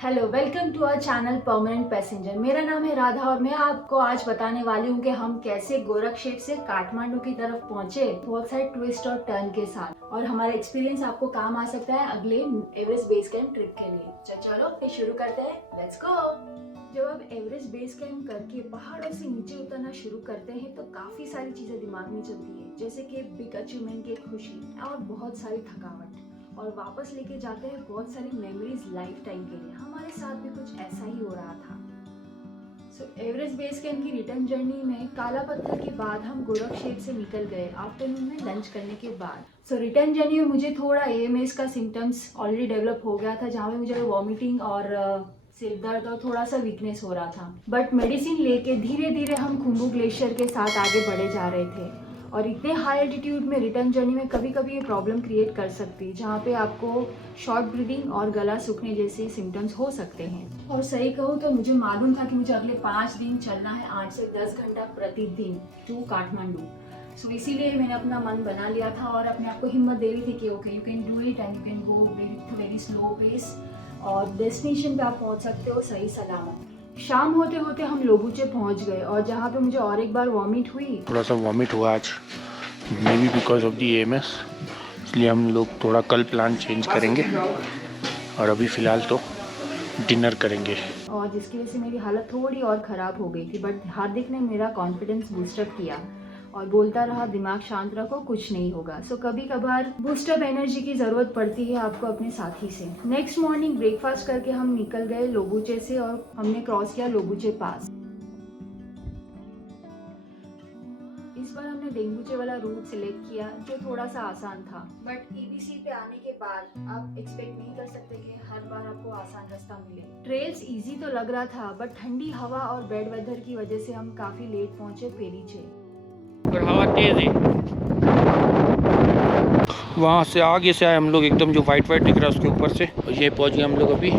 Hello, welcome to our channel permanent passenger. मेरा नाम है राधा और मैं आपको आज बताने वाली हूँ कि हम कैसे गोरखशेर से काठमांडू की तरफ पहुँचे, बहुत सारे ट्विस्ट और टर्न के साथ। और हमारा एक्सपीरियंस आपको काम आ सकता है अगले एवरेस्ट बेस कैंप ट्रिप के लिए। तो चलो फिर शुरू करते हैं, लेट्स गो। जब आप एवरेस्ट बेस कैंप करके पहाड़ों से नीचे उतरना शुरू करते हैं तो काफी सारी चीजें दिमाग में चलती है, जैसे कि बिग अचीवमेंट की खुशी और बहुत सारी थकावट, और वापस लेके जाते हैं बहुत सारी मेमोरीज लाइफ टाइम के लिए। हमारे साथ भी कुछ ऐसा ही हो रहा था। एवरेस्ट बेस कैंप की रिटर्न जर्नी में काला पत्थर के बाद हम गोरखशेर से निकल गए आफ्टरनून में लंच करने के बाद। रिटर्न जर्नी में मुझे थोड़ा एएमएस का सिम्टम्स ऑलरेडी डेवलप हो गया था, जहाँ पे मुझे वॉमिटिंग और सिर दर्द और थोड़ा सा वीकनेस हो रहा था। बट मेडिसिन लेके धीरे धीरे हम खुम्बू ग्लेशियर के साथ आगे बढ़े जा रहे थे। और इतने हाई एल्टीट्यूड में रिटर्न जर्नी में कभी कभी ये प्रॉब्लम क्रिएट कर सकती है, जहाँ पे आपको शॉर्ट ब्रीदिंग और गला सूखने जैसे सिम्टम्स हो सकते हैं। और सही कहूँ तो मुझे मालूम था कि मुझे अगले 5 दिन चलना है 8 से 10 घंटा प्रतिदिन टू काठमांडू। इसीलिए मैंने अपना मन बना लिया था और अपने आप को हिम्मत दे रही थी कि okay, you can do it and you can go with very slow pace और डेस्टिनेशन पे आप पहुंच सकते हो सही सलामत। शाम होते होते हम लोबूचे पहुंच गए और जहाँ पे मुझे और एक बार वॉमिट हुई। थोड़ा सा वॉमिट हुआ आज, may be because of the AMS, इसलिए हम लोग थोड़ा कल प्लान चेंज करेंगे और अभी फ़िलहाल तो डिनर करेंगे। और जिसकी वजह से मेरी हालत थोड़ी और ख़राब हो गई थी, बट हार्दिक ने मेरा कॉन्फिडेंस बूस्टअप किया और बोलता रहा दिमाग शांत रखो, कुछ नहीं होगा। कभी कभार बूस्टअप एनर्जी की ज़रूरत पड़ती है आपको अपने साथी से। नेक्स्ट मॉर्निंग ब्रेकफास्ट करके हम निकल गए लोबूचे से और हमने क्रॉस किया लोबूचे पास। इस बार हमने डेंगूचे वाला रूट सिलेक्ट किया जो थोड़ा सा आसान था, बट ईबीसी पे आने के बाद आप एक्सपेक्ट नहीं कर सकते कि हर बार आपको आसान रास्ता मिले। ट्रेल्स इजी तो लग रहा था, बट ठंडी हवा और बैड वेदर की वजह से हम काफी लेट पहुंचे पेरीचे। और हवा तेज है, वहाँ से आगे से आए हम लोग, एकदम जो वाइट वाइट दिख रहा है उसके ऊपर से, और ये पहुँच गए हम लोग अभी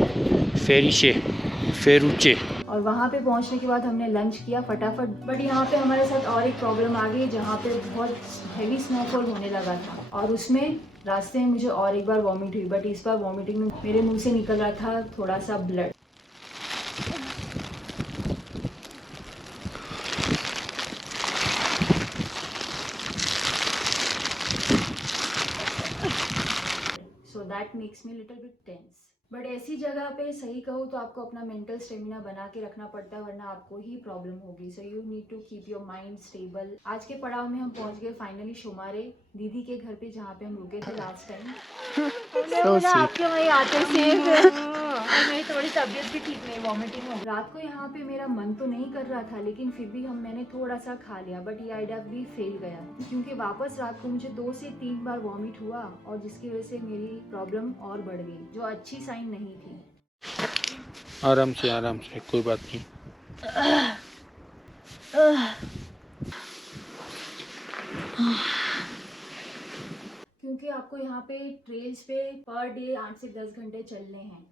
फेरूचे। और वहाँ पे पहुँचने के बाद हमने लंच किया फटाफट। बट यहाँ पे हमारे साथ और एक प्रॉब्लम आ गई, जहाँ पे बहुत हैवी स्नोफॉल होने लगा था और उसमें रास्ते में मुझे और एक बार वॉमिट हुई। बट इस बार वॉमिटिंग में मेरे मुंह से निकल रहा था थोड़ा सा blood. So that makes me little bit tense. But ऐसी जगह पे सही कहूँ तो आपको अपना मेंटल स्टेमिना बना के रखना पड़ता है, वरना आपको ही प्रॉब्लम होगी। So you need to keep your mind stable. आज के पड़ाव में हम पहुंच गए फाइनली शोमारे दीदी के घर पे, जहाँ पे हम रुके थे लास्ट टाइम। आपके वहीं आते और मेरी थोड़ी तबीयत भी ठीक नहीं, वॉमिटिंग हो। रात को यहाँ पे मेरा मन तो नहीं कर रहा था, लेकिन फिर भी मैंने थोड़ा सा खा लिया, बट ये आइडिया भी फेल गया क्योंकि वापस रात को मुझे 2 से 3 बार वॉमिट हुआ और जिसकी वजह से मेरी प्रॉब्लम और बढ़ गई, जो अच्छी साइन नहीं थी। आराम से, कोई बात नहीं। क्योंकि आपको यहाँ पे ट्रेल्स पे पर डे 8 से 10 घंटे चलने हैं।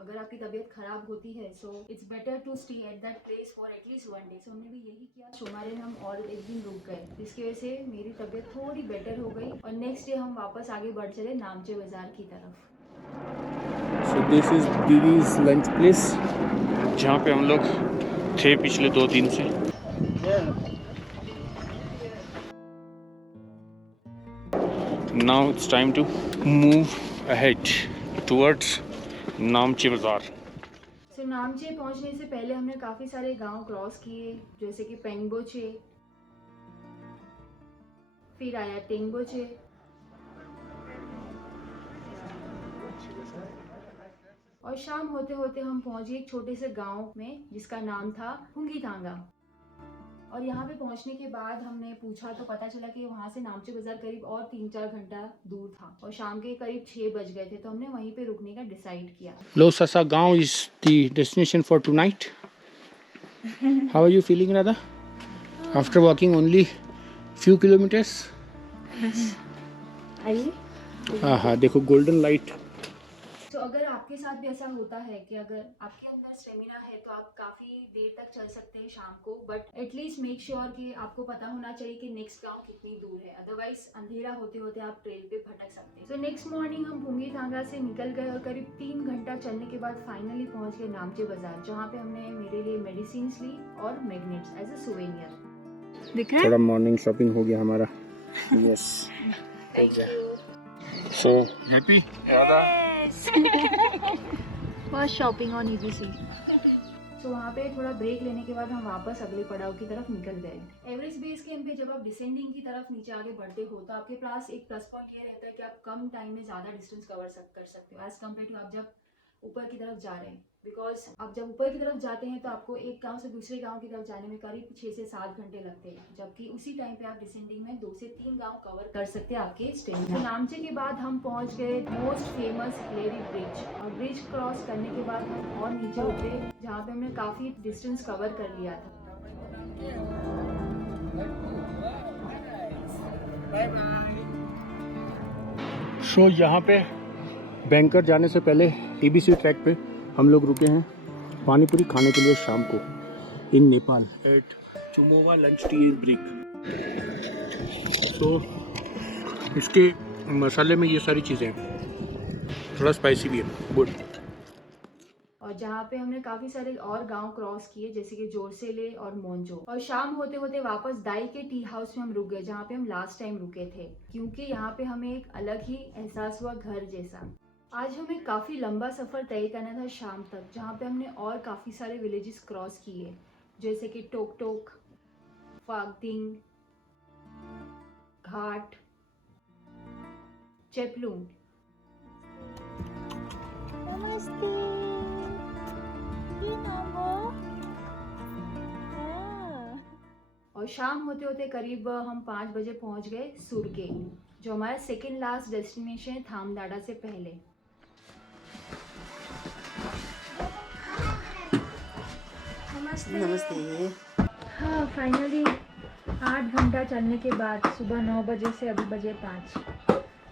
अगर आपकी तबीयत खराब होती है it's better to stay at that place for at least 1 day. हमने भी यही किया। शोमारे में हम और एक दिन रुक गए, जिसकी वजह से मेरी तबीयत थोड़ी बेटर हो गई और नेक्स्ट डे हम वापस आगे बढ़ चले नामचे बाजार की तरफ। So this is didis lunch place, जहाँ पे हम लोग थे पिछले 2 दिन से। Now it's time to move ahead towards Namche बाजार। नामचे पहुंचने से पहले हमने काफी सारे गांव क्रॉस किए, जैसे कि पेंगबोचे, फिर आया टेंगबोचे और शाम होते होते हम पहुंचे एक छोटे से गांव में जिसका नाम था हुंगीतांगा। और यहाँ पे पहुँचने के बाद हमने पूछा तो पता चला कि वहाँ से नामचे बाजार करीब और 3-4 घंटा दूर था और शाम के करीब 6 बज गए थे, तो हमने वहीं पे रुकने का डिसाइड किया। लोसासा गांव is the destination for tonight. How are you feeling, Radha? After walking only few kilometers? आइए। हाँ, देखो गोल्डन लाइट। सो अगर आपके साथ भी ऐसा होता है कि अगर आपके अंदर स्टेमिना है तो आप काफ़ी देर तक चल सकते हैं शाम को, बट एटलीस्ट मेक श्योर कि आपको पता होना चाहिए कि नेक्स्ट गांव कितनी दूर है, अदरवाइज अंधेरा होते होते आप ट्रेल पे भटक सकते हैं। सो नेक्स्ट मॉर्निंग हम भूंगी थांगा से निकल गए और करीब 3 घंटा चलने के बाद फाइनली पहुंच गए नामचे बाजार, जहाँ पे हमने मेरे लिए मेडिसिन ली और मैग्नेट्स एज अ सुवेनियर। दिख रहा है? थोड़ा मॉर्निंग शॉपिंग हो गया हमारा। Yes, thank you. So happy Radha. First shopping on EBC। तो वहाँ पे थोड़ा ब्रेक लेने के बाद हम वापस अगले पड़ाव की तरफ निकल गए। एवरेस्ट बेस कैंप पे जब आप डिसेंडिंग की तरफ नीचे आगे बढ़ते हो तो आपके पास एक प्लस पॉइंट ये रहता है कि आप कम टाइम में ज़्यादा डिस्टेंस कर सकते हो एज कम्पेयर टू आप जब ऊपर की तरफ जा रहे हैं। बिकॉज आप जब ऊपर की तरफ जाते हैं तो आपको एक गांव से दूसरे गांव की तरफ जाने में करीब 6 से 7 घंटे लगते हैं, जबकि उसी टाइम पे आप डिसेंडिंग में 2 से 3 गांव कवर कर सकते हैं आपके स्टेमिना। तो नामचे के बाद हम पहुंच गए मोस्ट फेमस हिलेरी ब्रिज, और ब्रिज क्रॉस करने के बाद हम और नीचे उतरे जहाँ पे हमने काफ़ी डिस्टेंस कवर कर लिया था। सो यहाँ पे बैंकर जाने से पहले EBC ट्रैक पे हम लोग रुके हैं पानी पूरी खाने के लिए शाम को इन नेपाल एट चुमोवा लंच टी ब्रिक। तो इसके मसाले में ये सारी चीज़ें थोड़ा स्पाइसी भी है, गुड। और जहाँ पे हमने काफी सारे और गांव क्रॉस किए जैसे कि जोरसेले और मोन्जो, और शाम होते होते वापस दाई के टी हाउस में हम रुक गए जहाँ पे हम लास्ट टाइम रुके थे, क्योंकि यहाँ पे हमें एक अलग ही एहसास हुआ घर जैसा। आज हमें काफी लंबा सफर तय करना था शाम तक, जहाँ पे हमने और काफी सारे विलेजेस क्रॉस किए जैसे कि टोक टोक, फागदिंग, घाट, चेपलून। नमस्ते। और शाम होते होते करीब हम 5 बजे पहुंच गए सुरके, जो हमारा सेकेंड लास्ट डेस्टिनेशन है थामदाड़ा से पहले। नमस्ते। हाँ, फाइनली 8 घंटा चलने के बाद सुबह 9 बजे से अभी बजे 5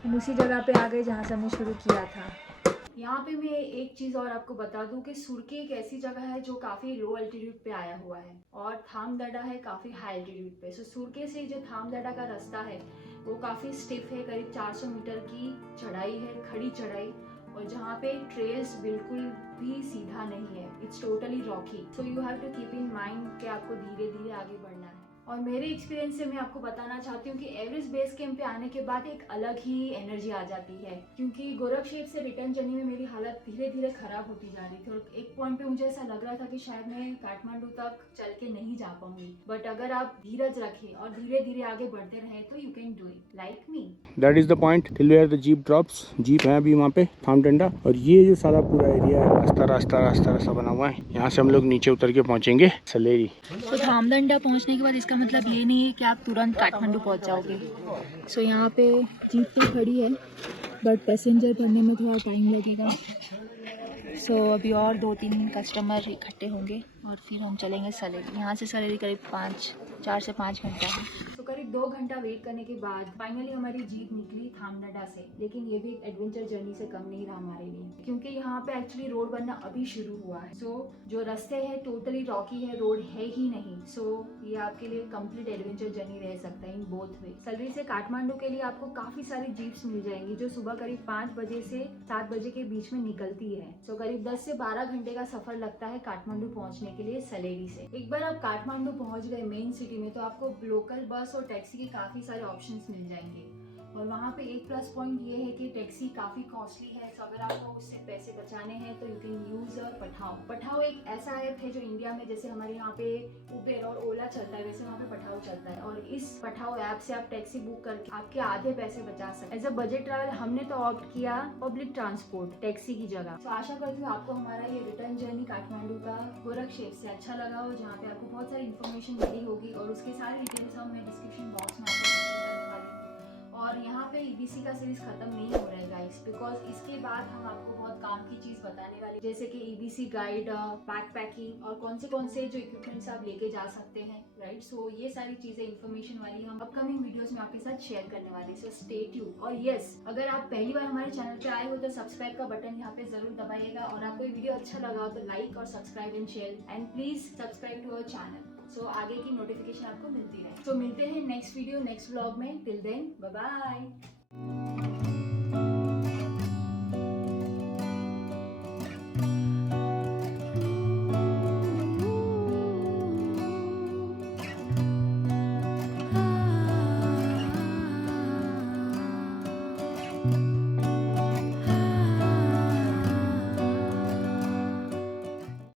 हम उसी जगह पे आ गए जहाँ से हमने शुरू किया था। यहाँ पे मैं एक चीज़ और आपको बता दूं कि सुरके एक ऐसी जगह है जो काफ़ी लो एल्टीट्यूड पे आया हुआ है और थामदड़ा है काफ़ी हाई एल्टीट्यूड पे। सो सुरके से जो थामदड़ा का रास्ता है वो काफ़ी स्टिफ है, करीब 400 मीटर की चढ़ाई है, खड़ी चढ़ाई, और जहाँ पे ट्रेल्स बिल्कुल भी सीधा नहीं है, it's totally rocky. So you have to keep in mind कि आपको धीरे धीरे आगे बढ़ना है। और मेरे एक्सपीरियंस से मैं आपको बताना चाहती हूँ कि एवरेस्ट बेस कैंप पे आने के बाद एक अलग ही एनर्जी आ जाती है, क्योंकि गोरखशेप से रिटर्न जर्नी में मेरी हालत धीरे धीरे खराब होती जा रही थी और एक पॉइंट पे मुझे ऐसा लग रहा था कि शायद मैं काठमांडू तक चल के नहीं जा पाऊंगी। बट अगर आप धीरज रखें और धीरे धीरे आगे बढ़ते रहे तो you can do it like me. That is the point till where the jeep drops. Jeep है अभी वहाँ पे थामडंडा, और ये जो सारा पूरा एरिया है रास्ता बना हुआ है, यहाँ से हम लोग नीचे उतर के पहुँचेंगे सलेरी। तो थामदंडा पहुंचने के बाद इसका मतलब ये नहीं है कि आप तुरंत काठमांडू पहुंच जाओगे। सो यहाँ पे जीप तो खड़ी है बट पैसेंजर भरने में थोड़ा टाइम लगेगा। सो अभी और 2-3 कस्टमर इकट्ठे होंगे और फिर हम चलेंगे सलेरी। यहाँ से सलेरी करीब 4 से 5 घंटा है। तो करीब 2 घंटा वेट करने के बाद फाइनली हमारी जीप निकली थामदड़ा से, लेकिन ये भी एक एडवेंचर जर्नी से कम नहीं रहा हमारे लिए, क्योंकि यहाँ पे एक्चुअली रोड बनना अभी शुरू हुआ है। सो जो रास्ते है टोटली रॉकी है, रोड है ही नहीं। सो ये आपके लिए कंप्लीट एडवेंचर जर्नी रह सकता है इन बोथ वे। सलेरी से काठमांडू के लिए आपको काफी सारी जीप्स मिल जाएंगी जो सुबह करीब 5 बजे से 7 बजे के बीच में निकलती है। सो करीब 10 से 12 घंटे का सफर लगता है काठमांडू पहुंचने के लिए सलेरी से। एक बार आप काठमांडू पहुंच गए मेन सिटी में तो आपको लोकल बस और टैक्सी के काफी सारे ऑप्शंस मिल जाएंगे, और वहाँ पे एक प्लस पॉइंट ये है कि टैक्सी काफ़ी कॉस्टली है। सो अगर आपको उससे पैसे बचाने हैं तो यू कैन यूज़ पठाओ एक ऐसा ऐप है जो इंडिया में जैसे हमारे यहाँ पे उबेर और ओला चलता है वैसे वहाँ पे पठाओ चलता है, और इस पठाओ ऐप से आप टैक्सी बुक करके आपके आधे पैसे बचा सकते हैं। एज अ बजट ट्रैवल हमने तो ऑप्ट किया पब्लिक ट्रांसपोर्ट टैक्सी की जगह। तो आशा करती हूँ आपको हमारा ये रिटर्न जर्नी काठमांडू का गोरखशेप से अच्छा लगा हो, जहाँ पे आपको बहुत सारी इन्फॉर्मेशन मिली होगी और उसके सारे डिटेल्स हम मैं डिस्क्रिप्शन बॉक्स में आपको और यहाँ पे ईबीसी का सीरीज खत्म नहीं हो रहा है गाइस, बिकॉज इसके बाद हम आपको बहुत काम की चीज बताने वाले, जैसे कि ईबीसी गाइड, बैक पैकिंग और कौन से जो इक्विपमेंट्स आप लेके जा सकते हैं, राइट। सो ये सारी चीजें इन्फॉर्मेशन वाली हम अपकमिंग वीडियोस में आपके साथ शेयर करने वाले हैं, सो स्टे ट्यून्ड। और यस, अगर आप पहली बार हमारे चैनल पे आए हो तो सब्सक्राइब का बटन यहाँ पे जरूर दबाइएगा, और आपको ये वीडियो अच्छा लगा तो लाइक और subscribe and share, and please subscribe to our channel, so आगे की नोटिफिकेशन आपको मिलती रहे। तो मिलते हैं नेक्स्ट वीडियो नेक्स्ट व्लॉग में, टिल देन बाय बाय।